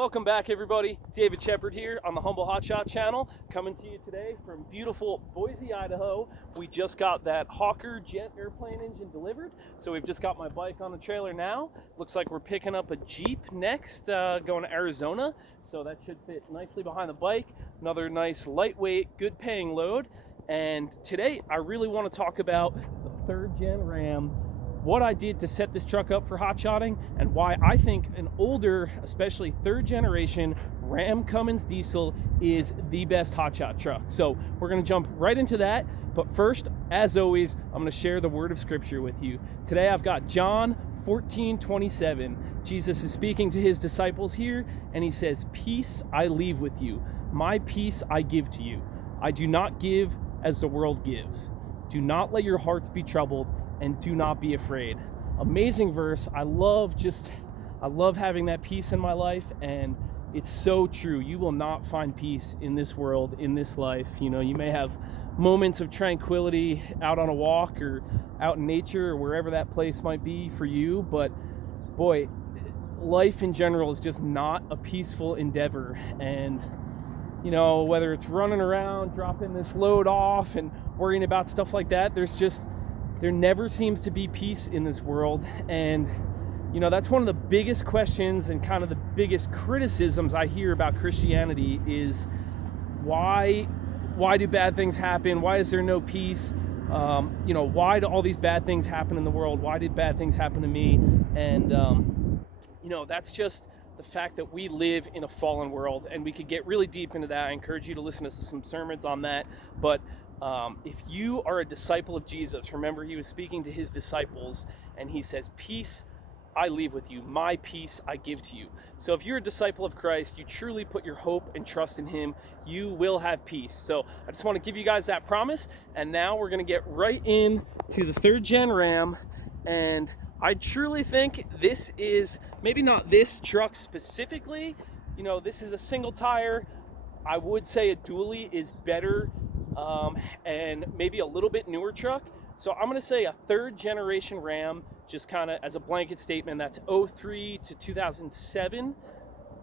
Welcome back, everybody. David Shepard here on the Humble HOTSHOT channel, coming to you today from beautiful Boise, Idaho. We just got that Hawker jet airplane engine delivered, so we've just got my bike on the trailer now. Looks like we're picking up a Jeep next, going to Arizona, so that should fit nicely behind the bike. Another nice, lightweight, good-paying load. And today, I really want to talk about the third-gen Ram, what I did to set this truck up for hot-shotting, and why I think an older, especially third generation Ram Cummins diesel is the best hotshot truck. So we're going to jump right into that. But first, as always, I'm going to share the word of scripture with you. Today I've got John 14:27. Jesus is speaking to his disciples here, and he says, "Peace I leave with you. My peace I give to you. I do not give as the world gives. Do not let your hearts be troubled, and do not be afraid." Amazing verse. I love having that peace in my life, and it's so true. You will not find peace in this world, in this life. You know, you may have moments of tranquility out on a walk or out in nature or wherever that place might be for you, but boy, life in general is just not a peaceful endeavor. And you know, whether it's running around, dropping this load off and worrying about stuff like that, there never seems to be peace in this world. And you know, that's one of the biggest questions and kind of the biggest criticisms I hear about Christianity is why do bad things happen? Why is there no peace? You know, why do all these bad things happen in the world? Why did bad things happen to me? And you know, that's just the fact that we live in a fallen world, and we could get really deep into that. I encourage you to listen to some sermons on that. But if you are a disciple of Jesus, remember he was speaking to his disciples, and he says, "Peace I leave with you, my peace I give to you." So if you're a disciple of Christ, you truly put your hope and trust in him, you will have peace. So I just want to give you guys that promise, and now we're going to get right into the third gen Ram. And I truly think this is, maybe not this truck specifically, you know, this is a single tire. I would say a dually is better, and maybe a little bit newer truck. So I'm going to say a third generation Ram, just kind of as a blanket statement. That's 03 to 2007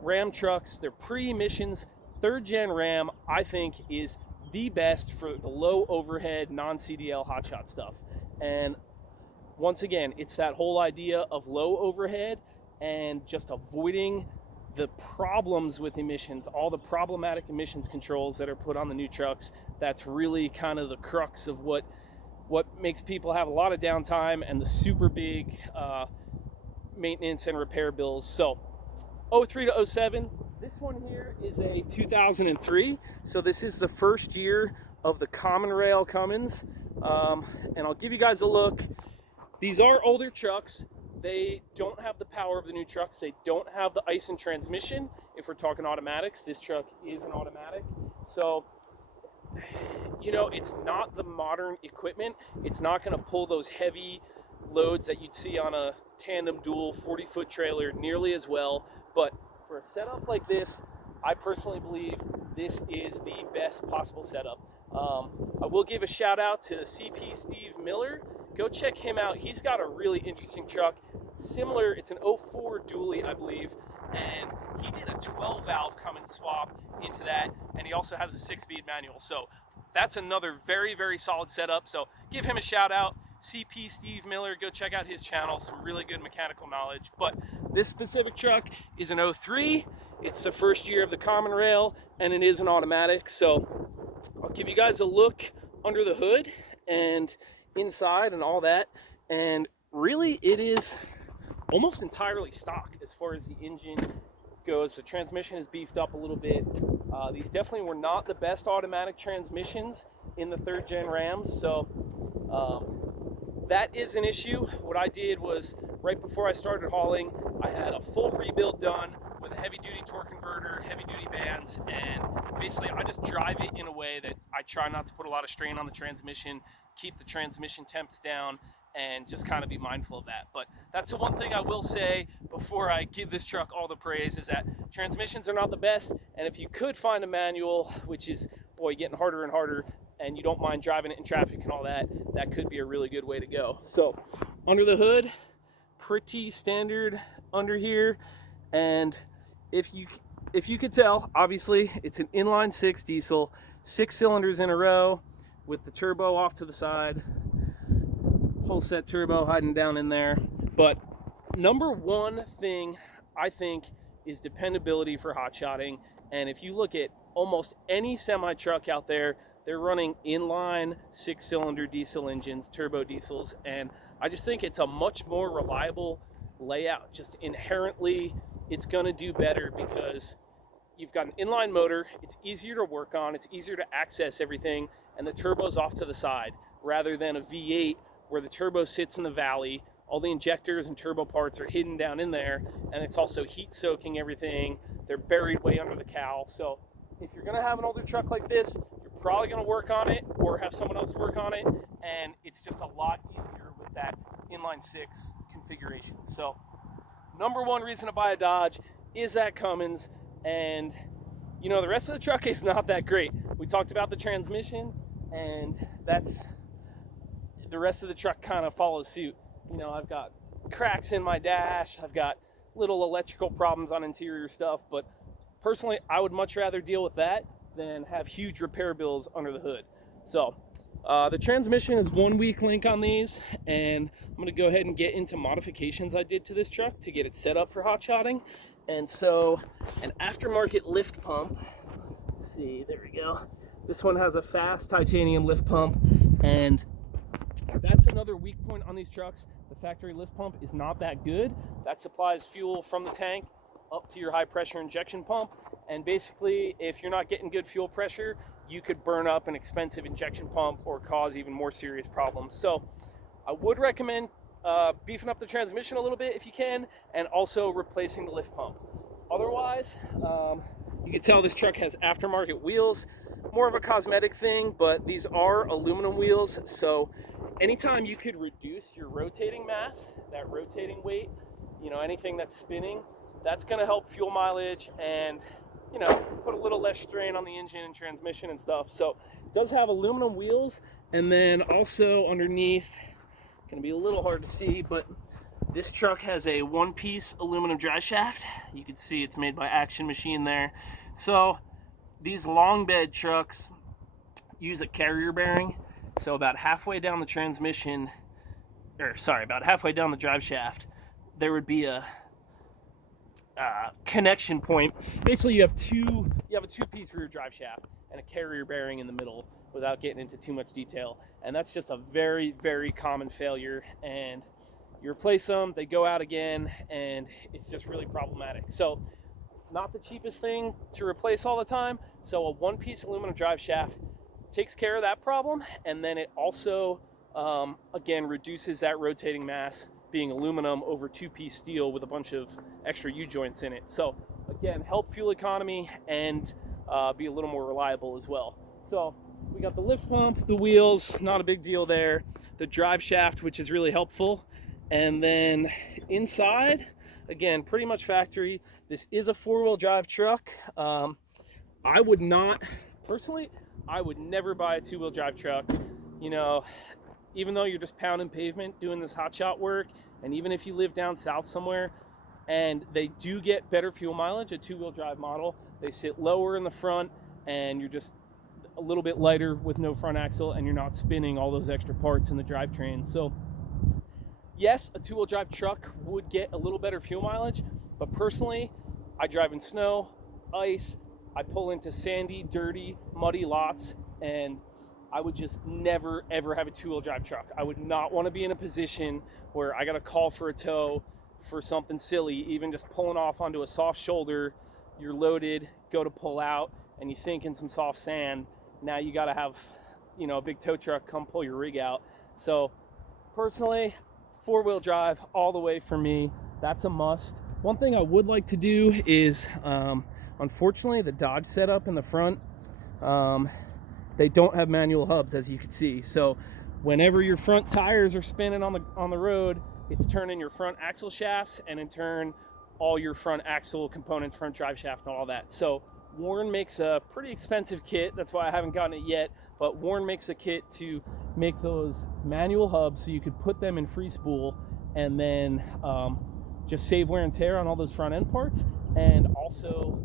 Ram trucks. They're pre-emissions. Third gen Ram, I think, is the best for the low overhead, non-CDL hotshot stuff. And once again, it's that whole idea of low overhead and just avoiding the problems with emissions, all the problematic emissions controls that are put on the new trucks. That's really kind of the crux of what makes people have a lot of downtime and the super big maintenance and repair bills. So 03 to 07, this one here is a 2003. So this is the first year of the Common Rail Cummins. And I'll give you guys a look. These are older trucks. They don't have the power of the new trucks. They don't have the Aisin transmission. If we're talking automatics, this truck is an automatic. So, you know, it's not the modern equipment. It's not going to pull those heavy loads that you'd see on a tandem dual 40-foot trailer nearly as well. But for a setup like this, I personally believe this is the best possible setup. I will give a shout out to CP Steve Miller. Go check him out. He's got a really interesting truck. Similar, it's an 04 dually, I believe, and he did a 12-valve Cummins swap into that, and he also has a 6-speed manual. So that's another very, very solid setup. So give him a shout out, CP Steve Miller. Go check out his channel, some really good mechanical knowledge. But this specific truck is an 03. It's the first year of the Common Rail, and it is an automatic. So I'll give you guys a look under the hood and inside and all that. And really, it is almost entirely stock as far as the engine goes. The transmission is beefed up a little bit. These definitely were not the best automatic transmissions in the third gen Rams. So that is an issue. What I did was, right before I started hauling, I had a full rebuild done with a heavy duty torque converter, heavy duty bands, and basically I just drive it in a way that I try not to put a lot of strain on the transmission, keep the transmission temps down, and just kind of be mindful of that. But that's the one thing I will say before I give this truck all the praise, is that transmissions are not the best, and if you could find a manual, which is, boy, getting harder and harder, and you don't mind driving it in traffic and all that, that could be a really good way to go. So under the hood, pretty standard under here. And if you if you could tell, obviously it's an inline 6 diesel, 6 cylinders in a row with the turbo off to the side, whole set turbo hiding down in there. But number one thing I think is dependability for hot shotting. And if you look at almost any semi truck out there, they're running inline 6-cylinder diesel engines, turbo diesels, and I just think it's a much more reliable layout. Just inherently, it's going to do better because you've got an inline motor, it's easier to work on, it's easier to access everything, and the turbo's off to the side, rather than a V8 where the turbo sits in the valley, all the injectors and turbo parts are hidden down in there, and it's also heat soaking everything, they're buried way under the cowl. So if you're going to have an older truck like this, you're probably going to work on it or have someone else work on it, and it's just a lot easier with that inline 6 configuration. So number one reason to buy a Dodge is that Cummins, and you know, the rest of the truck is not that great. We talked about the transmission, and that's the rest of the truck kind of follows suit. You know, I've got cracks in my dash, I've got little electrical problems on interior stuff, but personally I would much rather deal with that than have huge repair bills under the hood. So the transmission is 1 weak link on these, and I'm going to go ahead and get into modifications I did to this truck to get it set up for hot shotting. And so an aftermarket lift pump, let's see, there we go. This one has a fast titanium lift pump, and that's another weak point on these trucks. The factory lift pump is not that good. That supplies fuel from the tank up to your high pressure injection pump, and basically if you're not getting good fuel pressure, you could burn up an expensive injection pump or cause even more serious problems. So I would recommend beefing up the transmission a little bit if you can, and also replacing the lift pump. Otherwise, you can tell this truck has aftermarket wheels. More of a cosmetic thing, but these are aluminum wheels, so anytime you could reduce your rotating mass, that rotating weight, you know, anything that's spinning, that's going to help fuel mileage and, you know, put a little less strain on the engine and transmission and stuff. So it does have aluminum wheels, and then also underneath, going to be a little hard to see, but this truck has a one-piece aluminum drive shaft. You can see it's made by Action Machine there. So these long bed trucks use a carrier bearing. So about halfway down the transmission, about halfway down the drive shaft, there would be a connection point. Basically, you have a two-piece rear drive shaft and a carrier bearing in the middle, without getting into too much detail. And that's just a very, very common failure. And you replace them, they go out again, and it's just really problematic. So it's not the cheapest thing to replace all the time. So a one-piece aluminum drive shaft takes care of that problem, and then it also, again, reduces that rotating mass, being aluminum over two-piece steel with a bunch of extra U-joints in it. So again, help fuel economy and be a little more reliable as well. So we got the lift pump, the wheels, not a big deal there. The drive shaft, which is really helpful. And then inside, again, pretty much factory. This is a four-wheel drive truck. I would not, personally, I would never buy a two-wheel drive truck. You know, even though you're just pounding pavement doing this hot shot work, and even if you live down south somewhere, and they do get better fuel mileage, a two-wheel drive model, they sit lower in the front, and you're just a little bit lighter with no front axle, and you're not spinning all those extra parts in the drivetrain. So yes, a two-wheel drive truck would get a little better fuel mileage, but personally, I drive in snow, ice, I pull into sandy, dirty, muddy lots, and I would just never, ever have a two-wheel drive truck. I would not want to be in a position where I got to call for a tow for something silly, even just pulling off onto a soft shoulder. You're loaded, go to pull out, and you sink in some soft sand. Now you got to have, you know, a big tow truck come pull your rig out. So personally, four-wheel drive all the way for me. That's a must. One thing I would like to do is, unfortunately, the Dodge setup in the front, they don't have manual hubs, as you can see. So whenever your front tires are spinning on the road, it's turning your front axle shafts, and in turn all your front axle components, front drive shaft, and all that. So Warn makes a pretty expensive kit. That's why I haven't gotten it yet, but Warn makes a kit to make those manual hubs so you could put them in free spool, and then just save wear and tear on all those front end parts, and also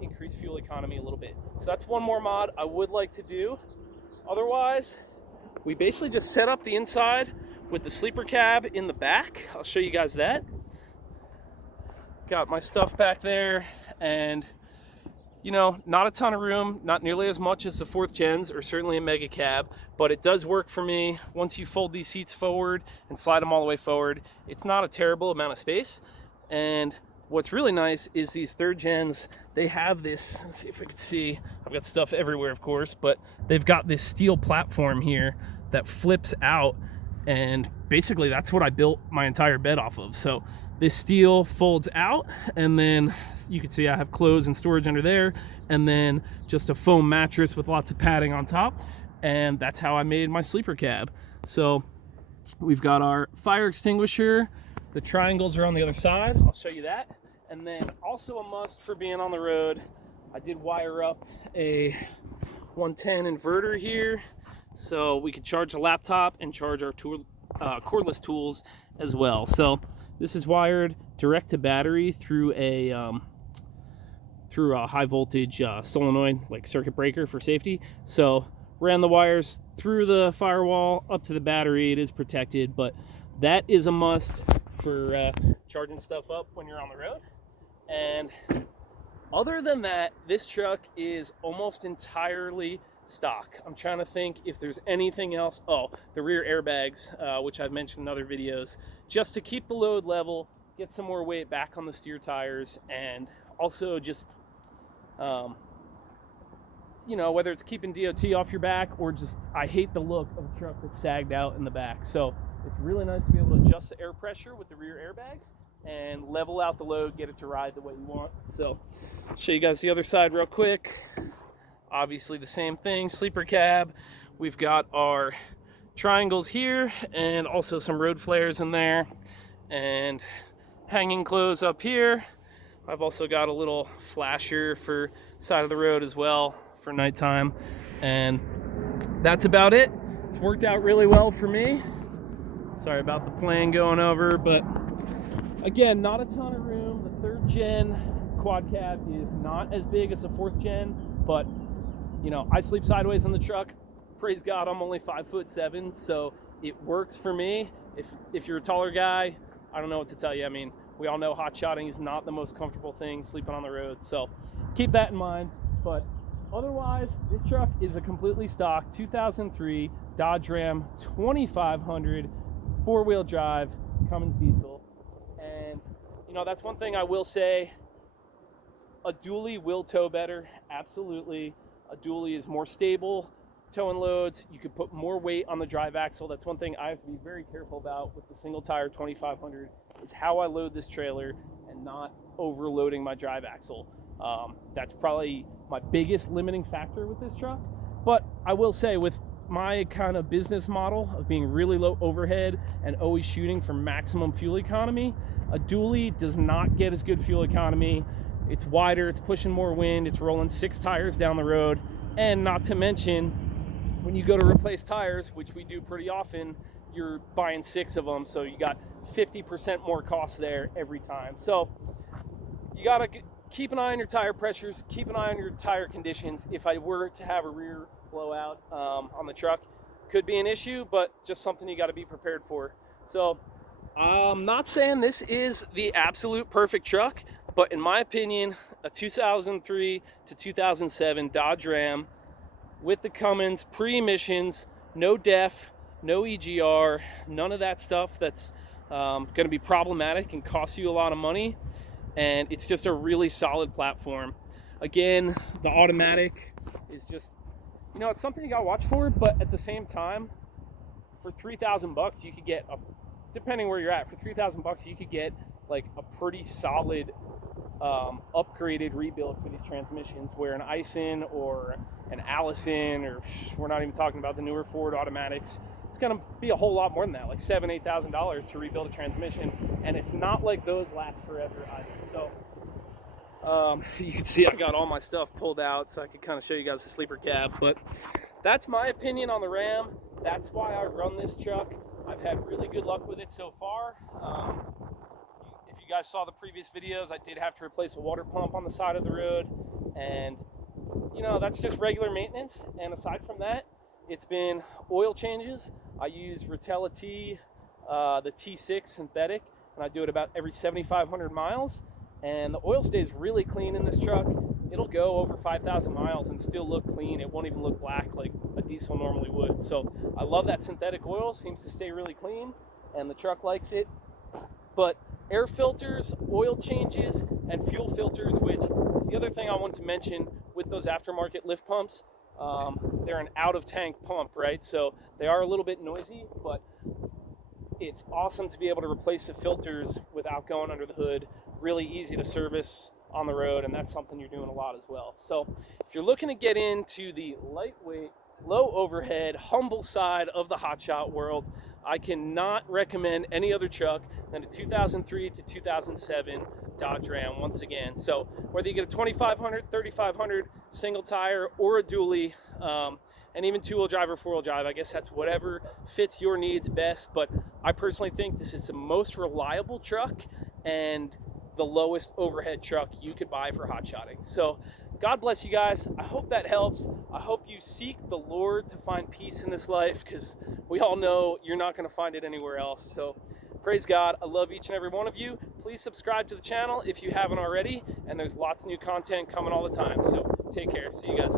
increase fuel economy a little bit. So that's one more mod I would like to do. Otherwise, we basically just set up the inside with the sleeper cab in the back. I'll show you guys that. Got my stuff back there, and you know, not a ton of room, not nearly as much as the 4th gens or certainly a mega cab, but it does work for me. Once you fold these seats forward and slide them all the way forward, it's not a terrible amount of space. And what's really nice is these 3rd gens, they have this, let's see if I can see, I've got stuff everywhere of course, but they've got this steel platform here that flips out, and basically that's what I built my entire bed off of. So this steel folds out, and then you can see I have clothes and storage under there, and then just a foam mattress with lots of padding on top, and that's how I made my sleeper cab. So we've got our fire extinguisher, the triangles are on the other side, I'll show you that. And then also a must for being on the road, I did wire up a 110 inverter here, so we could charge a laptop and charge our cordless tools as well. So this is wired direct to battery through a high voltage solenoid, like circuit breaker for safety. So ran the wires through the firewall up to the battery. It is protected, but that is a must for charging stuff up when you're on the road. And other than that, this truck is almost entirely stock. I'm trying to think if there's anything else. Oh, the rear airbags, which I've mentioned in other videos, just to keep the load level, get some more weight back on the steer tires, and also just you know, whether it's keeping DOT off your back or just, I hate the look of a truck that's sagged out in the back. So it's really nice to be able to adjust the air pressure with the rear airbags and level out the load, get it to ride the way you want. So I'll show you guys the other side real quick. Obviously the same thing, sleeper cab. We've got our triangles here and also some road flares in there, and hanging clothes up here. I've also got a little flasher for side of the road as well for nighttime, and that's about it. It's worked out really well for me. Sorry about the plane going over, but again, not a ton of room. The 3rd gen quad cab is not as big as the 4th gen, but you know, I sleep sideways in the truck. Praise God, I'm only 5'7", so it works for me. If you're a taller guy, I don't know what to tell you. I mean, we all know hot-shotting is not the most comfortable thing sleeping on the road, so keep that in mind. But otherwise, this truck is a completely stock 2003 Dodge Ram 2500 4-wheel drive Cummins diesel. And you know, that's one thing I will say, a dually will tow better, absolutely. A dually is more stable, towing loads. You could put more weight on the drive axle. That's one thing I have to be very careful about with the single tire 2500, is how I load this trailer and not overloading my drive axle. That's probably my biggest limiting factor with this truck. But I will say, with my kind of business model of being really low overhead and always shooting for maximum fuel economy, a dually does not get as good fuel economy. It's wider, it's pushing more wind, it's rolling 6 tires down the road, and not to mention, when you go to replace tires, which we do pretty often, you're buying 6 of them, so you got 50% more cost there every time. So you gotta keep an eye on your tire pressures, keep an eye on your tire conditions. If I were to have a rear blowout on the truck, could be an issue, but just something you gotta be prepared for. So I'm not saying this is the absolute perfect truck, but in my opinion, a 2003 to 2007 Dodge Ram with the Cummins, pre-emissions, no DEF, no EGR, none of that stuff that's going to be problematic and cost you a lot of money, and it's just a really solid platform. Again, the automatic is just, you know, it's something you got to watch for, but at the same time, for $3,000 you could get a, depending where you're at, for $3,000 you could get like a pretty solid upgraded rebuild for these transmissions, where an Ison or an Allison, or we're not even talking about the newer Ford automatics, it's going to be a whole lot more than that, like $7,000-8,000 to rebuild a transmission, and it's not like those last forever either. So you can see I've got all my stuff pulled out so I could kind of show you guys the sleeper cab, but that's my opinion on the Ram. That's why I run this truck. I've had really good luck with it so far. If you guys saw the previous videos, I did have to replace a water pump on the side of the road, and you know, that's just regular maintenance. And aside from that, it's been oil changes. I use Rotella T, the T6 synthetic, and I do it about every 7,500 miles. And the oil stays really clean in this truck. It'll go over 5,000 miles and still look clean. It won't even look black like a diesel normally would. So I love that synthetic oil. Seems to stay really clean, and the truck likes it. But air filters, oil changes, and fuel filters, which is the other thing I want to mention with those aftermarket lift pumps. They're an out-of-tank pump, right? So they are a little bit noisy, but it's awesome to be able to replace the filters without going under the hood. Really easy to service on the road, and that's something you're doing a lot as well. So if you're looking to get into the lightweight, low overhead, humble side of the hotshot world, I cannot recommend any other truck than a 2003 to 2007 Dodge Ram once again. So whether you get a 2500, 3500 single tire or a dually, and even two-wheel drive or four-wheel drive, I guess that's whatever fits your needs best. But I personally think this is the most reliable truck and the lowest overhead truck you could buy for hotshotting. So God bless you guys. I hope that helps. I hope you seek the Lord to find peace in this life, because we all know you're not going to find it anywhere else. So praise God. I love each and every one of you. Please subscribe to the channel if you haven't already, and there's lots of new content coming all the time. So take care. See you guys.